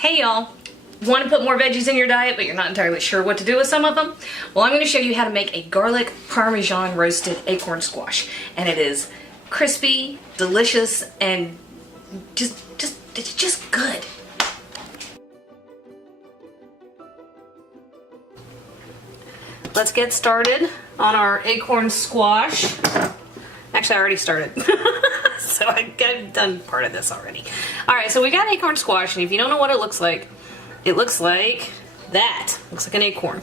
Hey y'all, want to put more veggies in your diet but you're not entirely sure what to do with some of them? Well, I'm going to show you how to make a garlic Parmesan roasted acorn squash, and it is crispy, delicious, and it's just good. Let's get started on our acorn squash. Actually, I already started. So I've done part of this already. Alright, so we got acorn squash, and if you don't know what it looks like that. It looks like an acorn.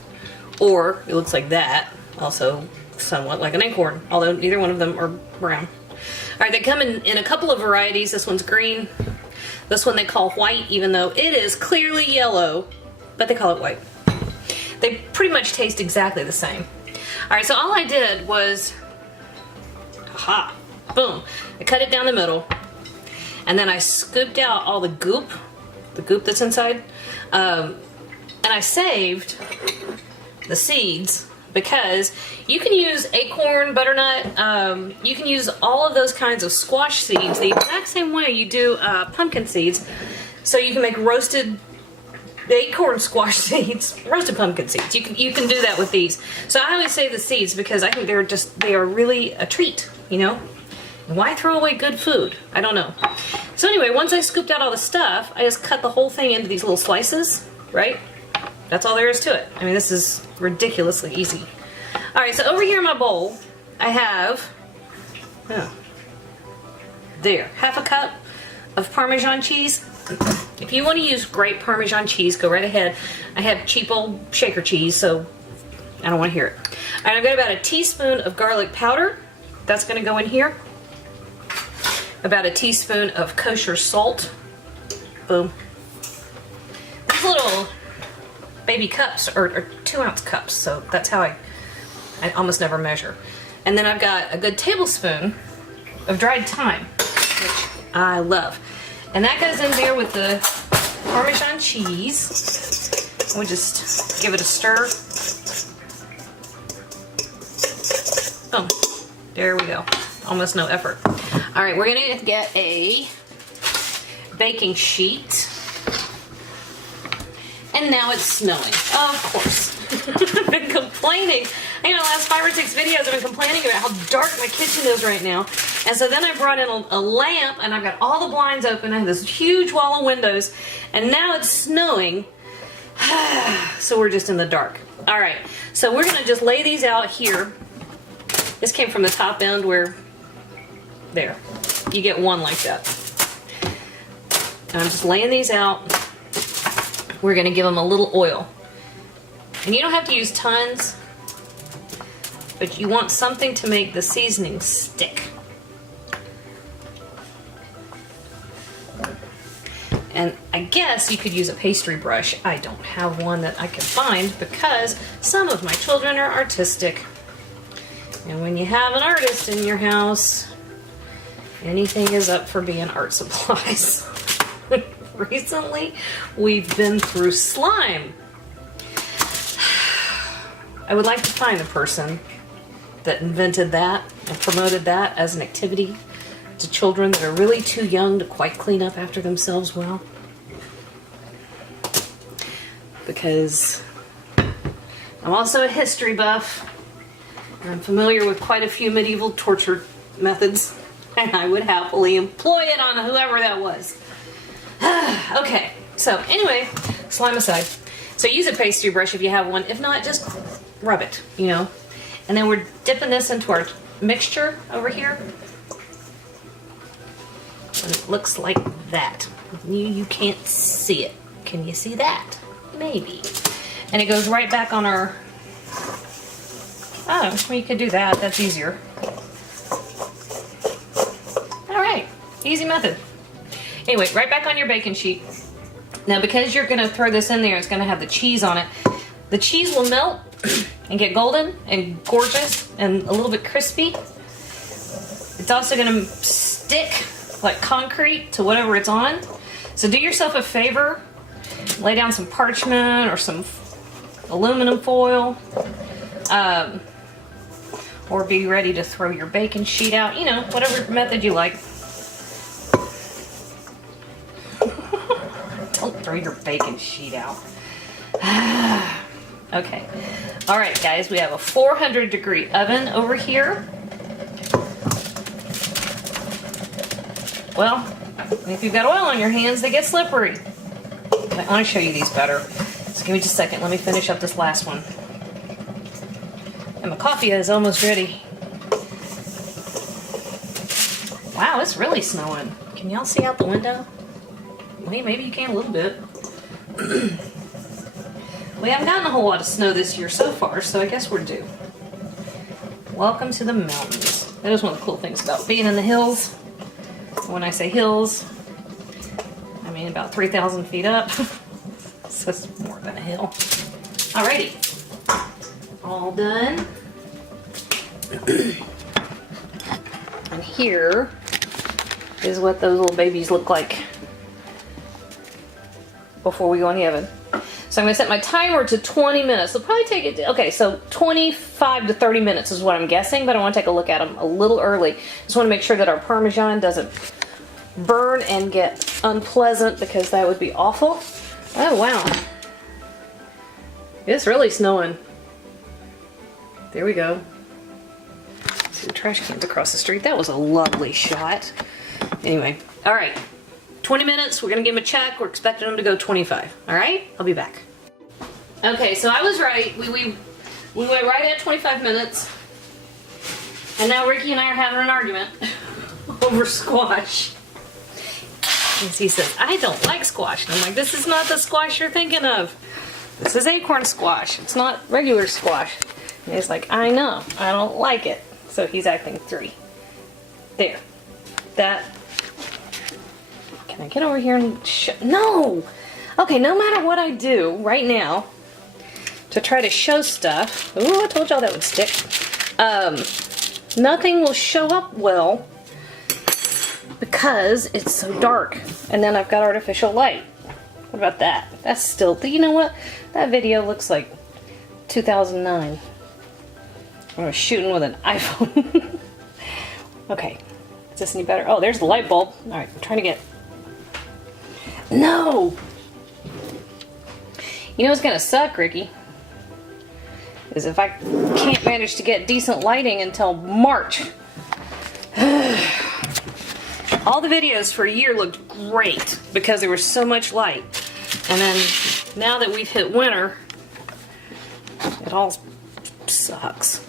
Or it looks like that, also somewhat like an acorn, although neither one of them are brown. Alright, they come in a couple of varieties. This one's green. This one they call white, even though it is clearly yellow, but they call it white. They pretty much taste exactly the same. Alright, so all I did was, boom, I cut it down the middle, and then I scooped out all the goop that's inside, and I saved the seeds because you can use acorn, butternut, you can use all of those kinds of squash seeds the exact same way you do pumpkin seeds. So you can make roasted acorn squash seeds, roasted pumpkin seeds. You can do that with these. So I always save the seeds because I think they are really a treat, you know? Why throw away good food? I don't know. So anyway, once I scooped out all the stuff, I just cut the whole thing into these little slices, right? That's all there is to it. I mean, this is ridiculously easy. Alright, so over here in my bowl, I have, half a cup of Parmesan cheese. If you want to use great Parmesan cheese, go right ahead. I have cheap old shaker cheese, so I don't want to hear it. Alright, I've got about a teaspoon of garlic powder. That's going to go in here. About a teaspoon of kosher salt. Boom. These little baby cups are 2-ounce cups, so that's how I almost never measure. And then I've got a good tablespoon of dried thyme, which I love. And that goes in there with the Parmesan cheese. We'll just give it a stir. Boom. There we go. Almost no effort. Alright, we're going to get a baking sheet. And now it's snowing. Of course. I've been complaining. I know the last 5 or 6 videos I've been complaining about how dark my kitchen is right now. And so then I brought in a lamp, and I've got all the blinds open. I have this huge wall of windows. And now it's snowing. So we're just in the dark. Alright, so we're going to just lay these out here. This came from the top end where, there, you get one like that. And I'm just laying these out. We're going to give them a little oil. And you don't have to use tons, but you want something to make the seasoning stick. And I guess you could use a pastry brush. I don't have one that I can find because some of my children are artistic. And when you have an artist in your house, anything is up for being art supplies. Recently, we've been through slime. I would like to find the person that invented that and promoted that as an activity to children that are really too young to quite clean up after themselves well. Because I'm also a history buff. I'm familiar with quite a few medieval torture methods, and I would happily employ it on whoever that was. Okay, so anyway, slime aside. So use a pastry brush if you have one. If not, just rub it, you know. And then we're dipping this into our mixture over here. And it looks like that. You can't see it. Can you see that? Maybe. And it goes right back on our... Oh, well, you could do that. That's easier. Alright, easy method. Anyway, right back on your baking sheet. Now, because you're going to throw this in there, it's going to have the cheese on it. The cheese will melt and get golden and gorgeous and a little bit crispy. It's also going to stick like concrete to whatever it's on. So do yourself a favor. Lay down some parchment or some aluminum foil. Or be ready to throw your baking sheet out. You know, whatever method you like. throw your baking sheet out. Okay. All right, guys, we have a 400-degree oven over here. Well, if you've got oil on your hands, they get slippery. I want to show you these better. So give me just a second. Let me finish up this last one. And my coffee is almost ready. Wow, it's really snowing. Can y'all see out the window? Well, maybe you can a little bit. We haven't gotten a whole lot of snow this year so far, so I guess we're due. Welcome to the mountains. That is one of the cool things about being in the hills. When I say hills, I mean about 3,000 feet up. So it's more than a hill. Alrighty. All done. And here is what those little babies look like before we go in the oven. So I'm going to set my timer to 20 minutes. It'll probably take it, okay, so 25 to 30 minutes is what I'm guessing, but I want to take a look at them a little early. Just want to make sure that our Parmesan doesn't burn and get unpleasant, because that would be awful. Oh, wow. It's really snowing. There we go. See the trash cans across the street. That was a lovely shot. Anyway, all right. 20 minutes, we're gonna give them a check. We're expecting them to go 25. All right, I'll be back. Okay, so I was right. We went right at 25 minutes. And now Ricky and I are having an argument over squash. And he says, I don't like squash. And I'm like, this is not the squash you're thinking of. This is acorn squash. It's not regular squash. And he's like, I know, I don't like it. So he's acting 3. There. That. Can I get over here and no! Okay, no matter what I do right now to try to show stuff, ooh, I told y'all that would stick. Nothing will show up well because it's so dark. And then I've got artificial light. What about that? That's still, you know what? That video looks like 2009. I was shooting with an iPhone. Okay, is this any better? Oh, there's the light bulb. All right, I'm trying to get, no! You know what's gonna suck, Ricky? Is if I can't manage to get decent lighting until March. All the videos for a year looked great because there was so much light. And then now that we've hit winter, it all sucks.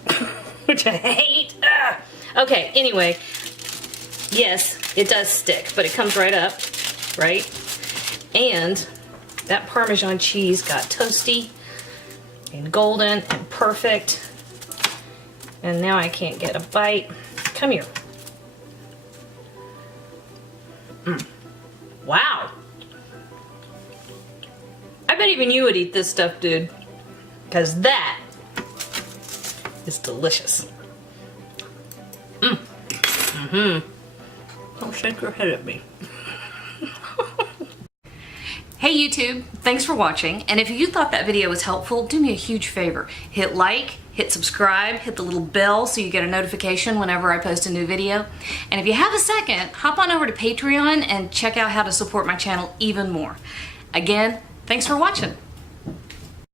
Which I hate. Ugh. Okay, anyway. Yes, it does stick, but it comes right up, right? And that Parmesan cheese got toasty and golden and perfect. And now I can't get a bite. Come here. Wow. I bet even you would eat this stuff, dude. Because that is delicious. Don't shake your head at me. Hey YouTube, thanks for watching, and if you thought that video was helpful, do me a huge favor. Hit like, hit subscribe, hit the little bell so you get a notification whenever I post a new video. And if you have a second, hop on over to Patreon and check out how to support my channel even more. Again, thanks for watching.